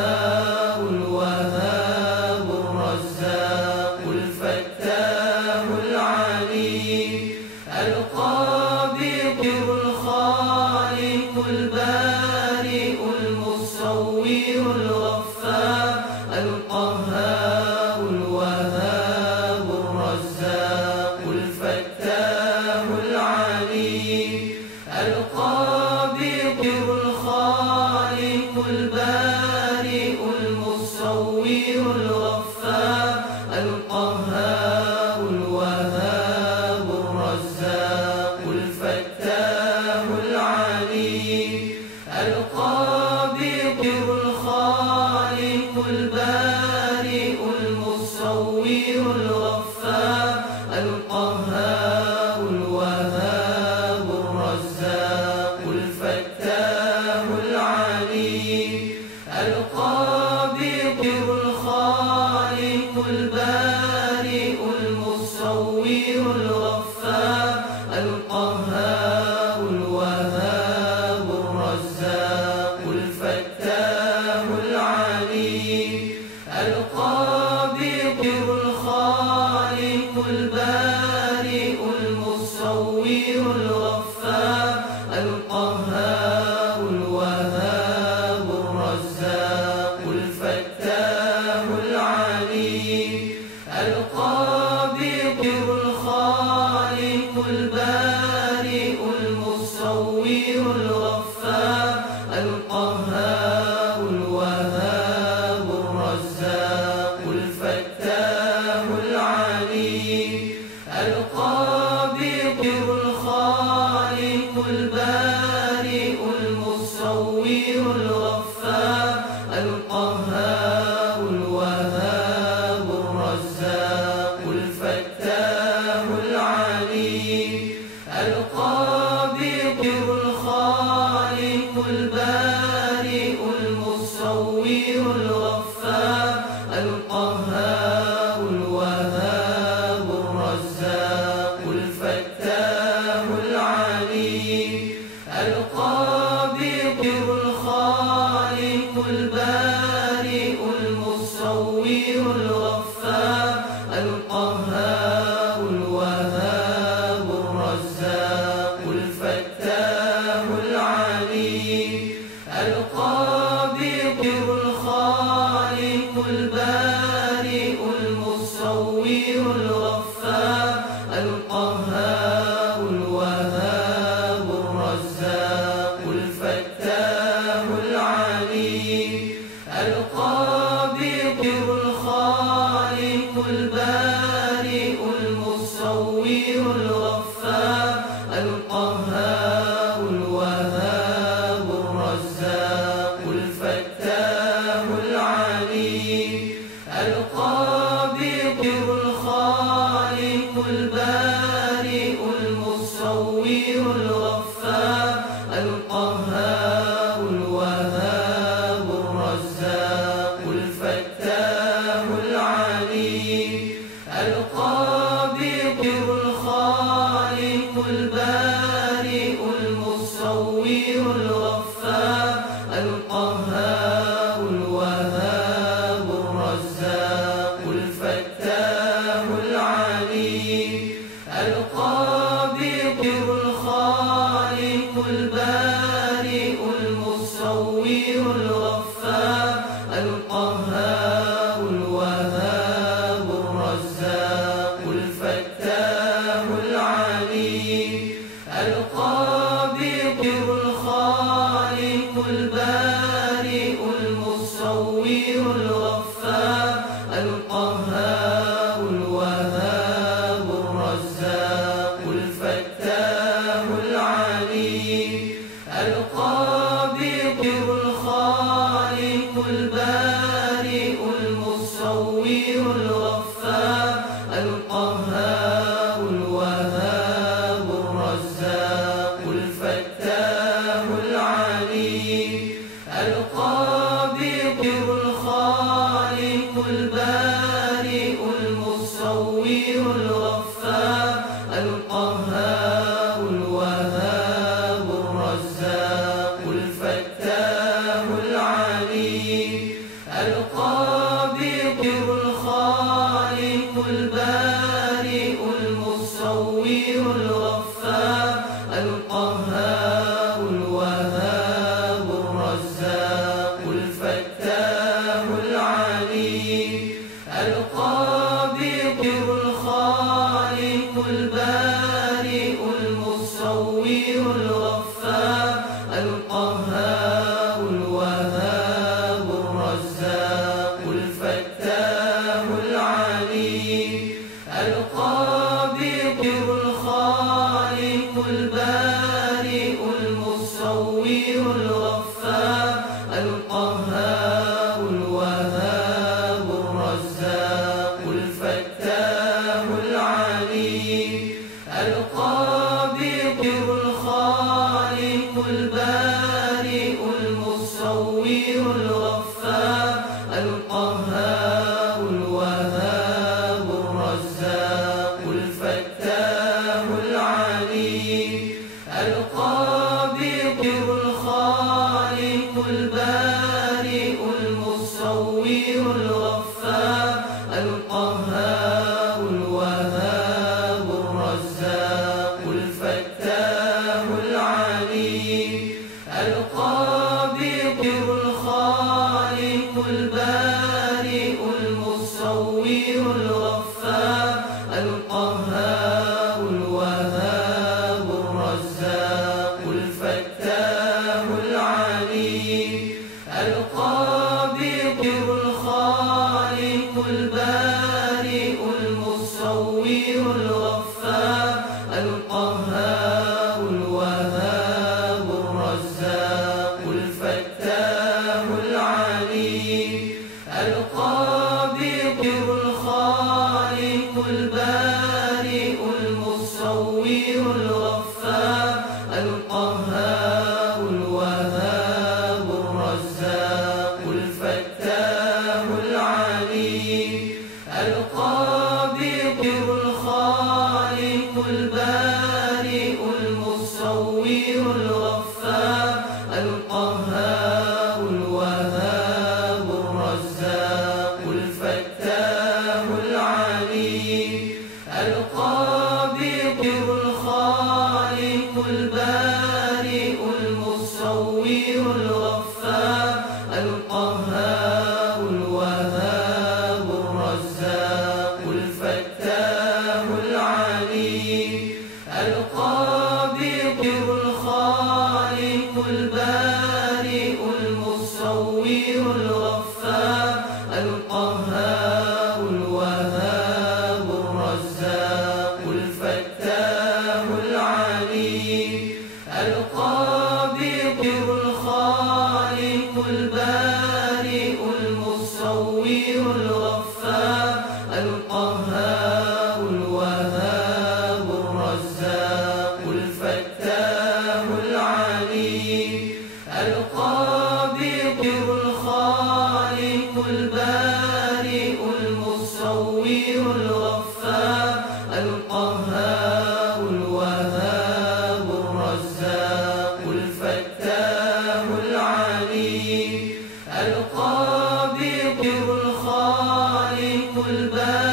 القهار الوهاب الرزاق الفتاح العليم القابض الخالق البارئ المصور الغفار القهار الوهاب الرزاق الفتاح العليم القابض الخالق البارئ المصور الغفار القهار الوهاب الرزاق الفتاح العليم القابض الخالق البارئ المصور الغفار القهار الوهاب الرزاق الفتاح العليم القابض الخالق البارئ المصور الغفار القهار الوهاب الرزاق الفتاح العليم القابض الخالق البارئ المصور الغفار القهار الوهاب الرزاق الفتاح العليم القابض الخالق البارئ المصور الغفار القهار الوهاب الرزاق الفتاح العليم القابض الخالق البارئ المصور الغفار القهار الوهاب الرزاق الفتاح العليم القابض الخالق البارئ المصور الغفار القهار الوهاب الرزاق الفتاح العليم القابض الخالق البارئ المصور الغفار القهار الوهاب الرزاق الفتاح العليم القابض الخالق البارئ المصور الغفار القهار الوهاب الرزاق الفتاح العليم القابض الخالق البارئ المصور الغفار القهار الوهاب الرزاق الفتاح العليم القابض الخالق البارئ المصور الغفار القهار الوهاب الرزاق الفتاح العليم القابض الخالق البارئ المصور الغفار القهار الوهاب الرزاق الفتاح العليم القابض الخالق البارئ المصور الغفار القهار الوهاب الرزاق الفتاح العليم القابض الخالق البارئ المصور الغفار القهار الوهاب الرزاق الفتاح العليم القابض الخالق البارئ المصور الغفار القهار الوهاب الرزاق الفتاح العليم القابض الخالق البارئ المصور الغفار القهار الوهاب الرزاق الفتاح العليم القابض الخالق البارئ المصور الغفار القهار الوهاب الرزاق الفتاح العليم. القابض الخالق البارئ المصور الغفار القهار الوهاب الرزاق الفتاح العليم. القابض الخالق البارئ المصور الغفار القهار الوهاب الرزاق الفتاح العليم. القابض الخالق البارئ المصور الغفار القهار الوهاب الرزاق الفتاح العليم. القابض الخالق البارئ المصور الغفار القهار الوهاب الرزاق الفتاح العليم. القابض الخالق البارئ المصور الغفار القهار الوهاب الرزاق الفتاح العليم. القابض الخالق البارئ المصور الغفار القهار الوهاب الرزاق الفتاح العليم. القابض الخالق البارئ المصور الغفار القهار الوهاب الرزاق الفتاح العليم. القابض الخالق البارئ المصور الغفار القهار الوهاب الرزاق الفتاح العليم. القابض الخالق البارئ المصور الغفار القهار الوهاب الرزاق الفتاح العليم. القابض الخالق البارئ المصور الغفار القهار الوهاب الرزاق الفتاح العليم. القابض الخالق البارئ المصور الغفار القهار الوهاب الرزاق الفتاح العليم. القابض الخالق البارئ المصور الغفار القهار الوهاب الرزاق الفتاح العليم. القابض الخالق البارئ